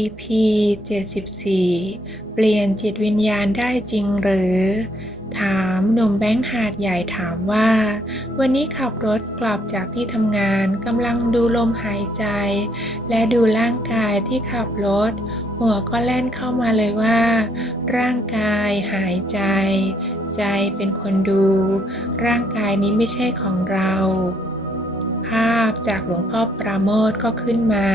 EP 74 เปลี่ยนจิตวิญญาณได้จริงหรือ ถามหนุ่มแบงค์หาดใหญ่ถามว่า วันนี้ขับรถกลับจากที่ทำงานกำลังดูลมหายใจ และดูร่างกายที่ขับรถ หัวก็แล่นเข้ามาเลยว่า ร่างกายหายใจ ใจเป็นคนดู ร่างกายนี้ไม่ใช่ของเราภาพจากหลวงพ่อปราโมทก็ขึ้นมา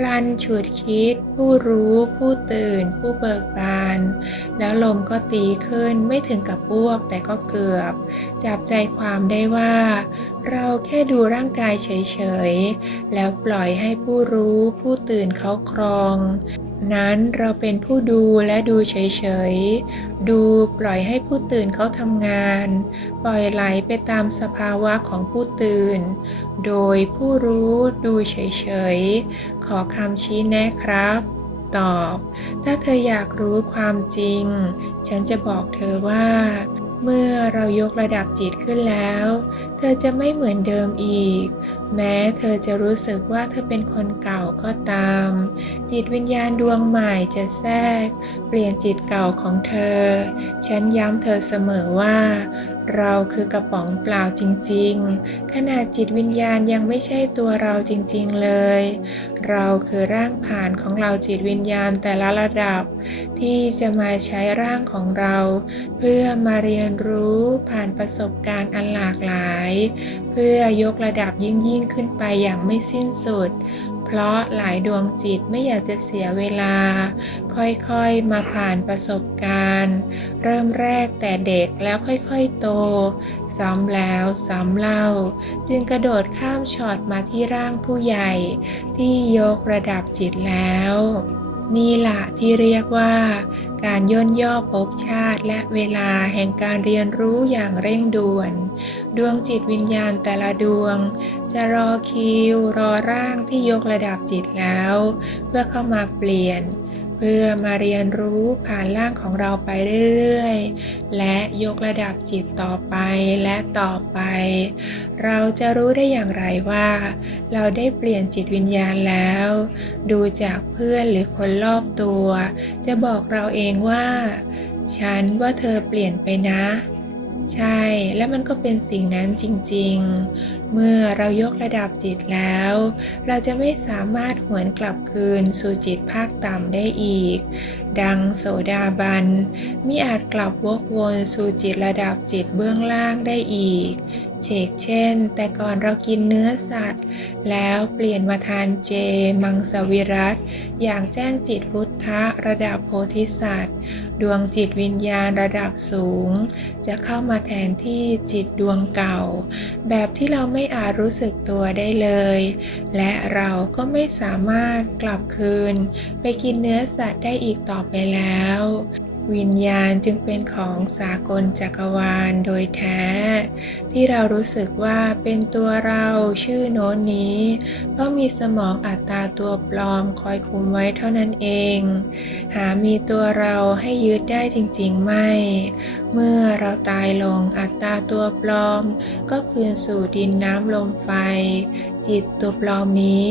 พลันฉุดคิด ผู้รู้ ผู้ตื่น ผู้เบิกบาน แล้วลมก็ตีขึ้นไม่ถึงกับอ้วกแต่ก็เกือบ จับใจความได้ว่า เราแค่ดูร่างกายเฉยๆ แล้วปล่อยให้ผู้รู้ ผู้ตื่นเขาครองนั้นเราเป็นผู้ดูและดูเฉยๆ ดูปล่อยให้ผู้ตื่นเขาทำงาน ปล่อยไหลไปตามสภาวะของผู้ตื่น โดยผู้รู้ดูเฉยๆ ขอคำชี้แนะครับ ตอบ ถ้าเธออยากรู้ความจริง ฉันจะบอกเธอว่า เมื่อเรายกระดับจิตขึ้นแล้ว เธอจะไม่เหมือนเดิมอีก แม้เธอจะรู้สึกว่าเธอเป็นคนเก่าก็ตาม จิตวิญญาณดวงใหม่จะแทรก เปลี่ยนจิตเก่าของเธอ ฉันย้ำเธอเสมอว่า เราคือกระป๋องเปล่าจริงๆ ขนาดจิตวิญญาณยังไม่ใช่ตัวเราจริงๆเลย เราคือร่างผ่านของเราจิตวิญญาณแต่ละระดับ ที่จะมาใช้ร่างของเรา เพื่อมาเรียนรู้ผ่านประสบการณ์อันหลากหลาย เพื่อยกระดับยิ่งยิ่งขึ้นไปอย่างไม่สิ้นสุด เพราะหลายดวงจิตไม่อยากจะเสียเวลา ค่อยๆมาผ่านประสบการณ์ เริ่มแรกแต่เด็กแล้วค่อยๆโต ซ้ำแล้วซ้ำเล่า จึงกระโดดข้ามช็อตมาที่ร่างผู้ใหญ่ ที่ยกระดับจิตแล้ว นี่ละที่เรียกว่า การย่นย่อภพชาติและเวลาแห่งการเรียนรู้อย่างเร่งด่วน ดวงจิตวิญญาณแต่ละดวง จะรอคิว รอร่างที่ยกระดับจิตแล้ว เพื่อเข้ามาเปลี่ยน เพื่อมาเรียนรู้ผ่านร่างของเราไปเรื่อยๆ และยกระดับจิตต่อไปและต่อไป เราจะรู้ได้อย่างไรว่า เราได้เปลี่ยนจิตวิญญาณแล้ว ดูจากเพื่อนหรือคนรอบตัว จะบอกเราเองว่า ฉันว่าเธอเปลี่ยนไปนะ ใช่ และมันก็เป็นสิ่งนั้นจริงๆ เมื่อเรายกระดับจิตแล้ว เราจะไม่สามารถหวนกลับคืนสู่จิตภาคต่ำได้อีก ดังโสดาบันมิอาจกลับวกวนสู่จิตระดับจิตเบื้องล่างได้อีก เชกเช่น แต่ก่อนเรากินเนื้อสัตว์ แล้วเปลี่ยนมาทานเจ มังสวิรัตอย่างแจ้งจิตพุทธะระดับโพธิสัตว์ ดวงจิตวิญญาณระดับสูง จะเข้ามาแทนที่จิตดวงเก่า แบบที่เราไม่อาจรู้สึกตัวได้เลย และเราก็ไม่สามารถกลับคืน ไปกินเนื้อสัตว์ได้อีกต่ออไปแล้ว วิญญาณจึงเป็นของสากลจักรวาลโดยแท้ ที่เรารู้สึกว่าเป็นตัวเราชื่อโน้นนี้เพราะมีสมองอัตตาตัวปลอมคอยคุมไว้เท่านั้นเอง หามีตัวเราให้ยึดได้จริงๆไม่ เมื่อเราตายลงอัตตาตัวปลอม ก็คืนสู่ดินน้ำลมไฟ จิตตัวปลอมนี้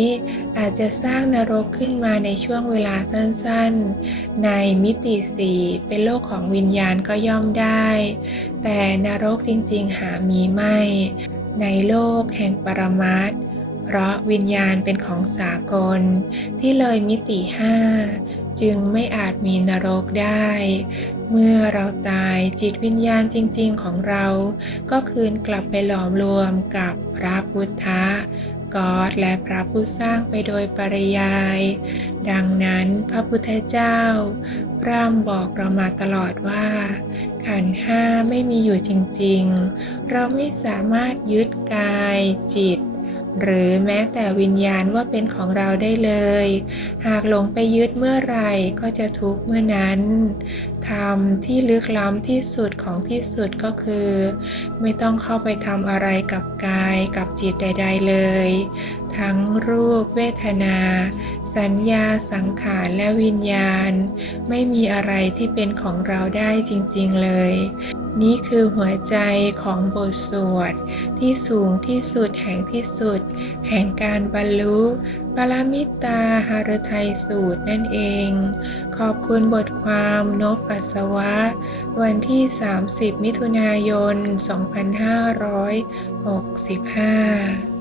อาจจะสร้างนรกขึ้นมาในช่วงเวลาสั้นๆ ในมิติสี่เป็นโลกของวิญญาณก็ย่อมได้ แต่นรกจริงๆหามีไม่ ในโลกแห่งปรมัตถ์เพราะวิญญาณเป็นของสากล ที่เลยมิติห้าจึงไม่อาจมีนรกได้ เมื่อเราตายจิตวิญญาณจริง ๆ ของเรา ก็คืนกลับไปหลอมรวมกับพระพุทธะ กอตและพระผู้สร้างไปโดยปริยาย ดังนั้นพระพุทธเจ้าพร่ำบอกเรามาตลอดว่า ขันห้าไม่มีอยู่จริง ๆ เราไม่สามารถยึดกายจิต หรือแม้แต่วิญญาณว่าเป็นของเราได้เลย หากหลงไปยึดเมื่อไหร่ก็จะทุกข์เมื่อนั้นทำที่ลึกล้ำที่สุดของที่สุดก็คือ ไม่ต้องเข้าไปทำอะไรกับกายกับจิตใด ๆเลย ทั้งรูปเวทนา สัญญาสังขารและวิญญาณ ไม่มีอะไรที่เป็นของเราได้จริงๆเลย นี่คือหัวใจของบทสวด ที่สูงที่สุดแห่งที่สุด แห่งการบรรลุปรมิตาหฤทัยสูตรนั่นเอง ขอบคุณบทความนบปัสสวะ วันที่ 30 มิถุนายน 2565